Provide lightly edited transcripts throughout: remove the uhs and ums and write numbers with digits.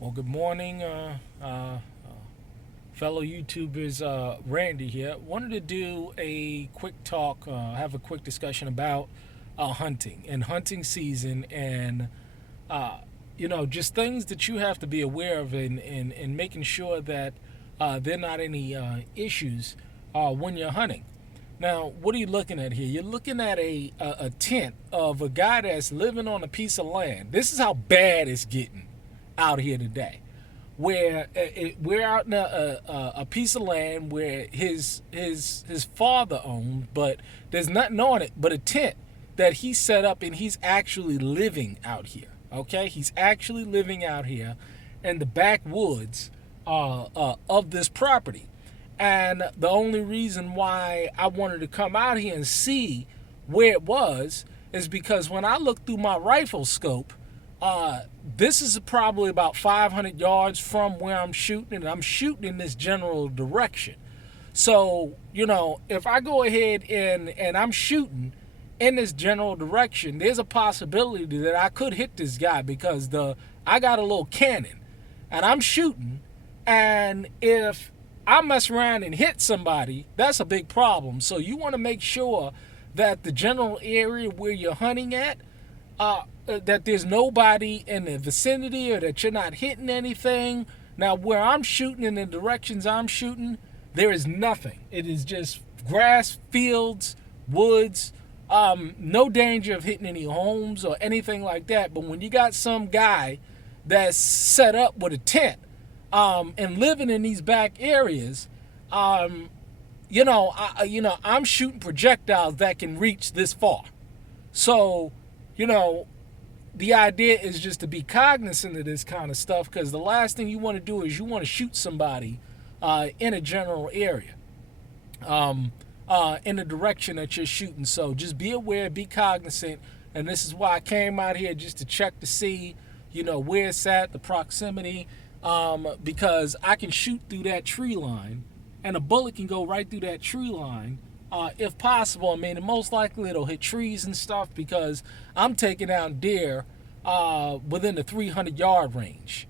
Well, good morning, fellow YouTubers. Randy here. Wanted to do a quick talk, have a quick discussion about hunting and hunting season, and uh, just things that you have to be aware of, and making sure that there are not any issues when you're hunting. Now, what are you looking at here? You're looking at a tent of a guy that's living on a piece of land. This is how bad it's getting out here today, where we're out in a piece of land where his father owned, but there's nothing on it but a tent that he set up, and he's actually living out here. Okay, he's actually living out here in the backwoods of this property. And the only reason why I wanted to come out here and see where it was is because when I looked through my rifle scope, this is probably about 500 yards from where I'm shooting, and I'm shooting in this general direction. So, if I go ahead and I'm shooting in this general direction, there's a possibility that I could hit this guy because I got a little cannon and I'm shooting, and if I mess around and hit somebody, that's a big problem. So you want to make sure that the general area where you're hunting at, that there's nobody in the vicinity, or that you're not hitting anything. Now, where I'm shooting, in the directions I'm shooting, there is nothing. It is just grass, fields, woods. No danger of hitting any homes or anything like that. But when you got some guy that's set up with a tent, and living in these back areas, I'm shooting projectiles that can reach this far. So, the idea is just to be cognizant of this kind of stuff, because the last thing you want to do is you want to shoot somebody in a general area, in the direction that you're shooting. So just be aware, be cognizant, and this is why I came out here, just to check to see, where it's at, the proximity, because I can shoot through that tree line, and a bullet can go right through that tree line. If possible, I mean, and most likely it'll hit trees and stuff, because I'm taking down deer within the 300-yard range.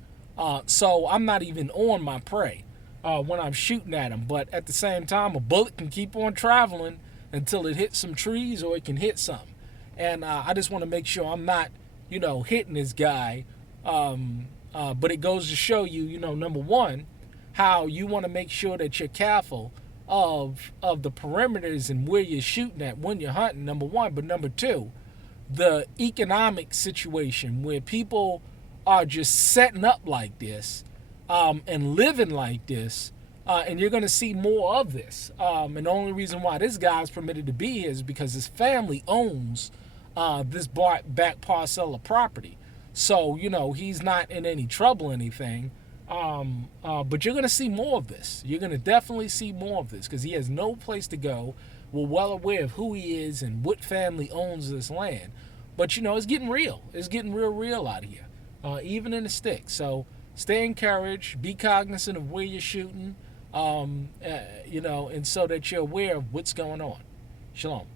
So I'm not even on my prey when I'm shooting at them. But at the same time, a bullet can keep on traveling until it hits some trees, or it can hit something. And I just want to make sure I'm not, hitting this guy. But it goes to show you, number one, how you want to make sure that you're careful of the perimeters and where you're shooting at when you're hunting, number one. But number two, the economic situation where people are just setting up like this, and living like this, and you're going to see more of this. And the only reason why this guy's permitted to be here is because his family owns this back parcel of property. So, he's not in any trouble or anything. But you're going to see more of this. You're going to definitely see more of this, because he has no place to go. We're well aware of who he is and what family owns this land. But, it's getting real. It's getting real out here, even in the sticks. So stay encouraged. Be cognizant of where you're shooting, and so that you're aware of what's going on. Shalom.